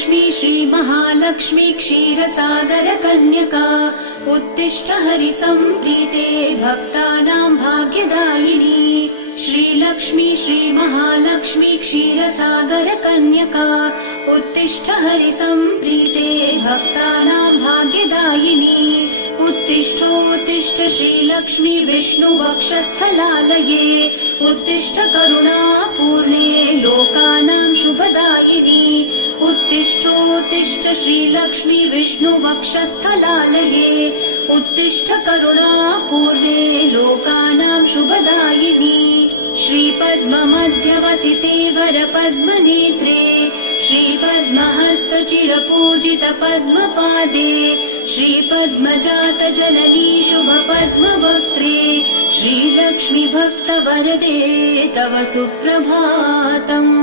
श्रीलक्ष्मी श्रीमहालक्ष्मी क्षीरसागरकन्यका उत्तिष्ठ हरिसम्प्रीते भक्तानां भाग्यदायिनी। श्रीलक्ष्मी श्रीमहालक्ष्मी क्षीरसागरकन्यका उत्तिष्ठ हरिसम्प्रीते भक्तानां भाग्यदायिनी। उत्तिष्ठोत्तिष्ठ श्रीलक्ष्मी विष्णुवक्षस्थलालये उत्तिष्ठ करुणापूर्णे लोकानां शुभदायिनी। उत्तिष्ठोत्तिष्ठ श्रीलक्ष्मी विष्णुवक्षस्थलालये उत्तिष्ठ करुणापूर्णे लोकानां शुभदायिनी। श्रीपद्ममध्यवसिते वरपद्मनेत्रे श्रीपद्महस्तचिरपूजित पद्मपादे श्रीपद्मजातजननी शुभपद्मवक्त्रे श्रीलक्ष्मी भक्तवरदे तव सुप्रभातम्।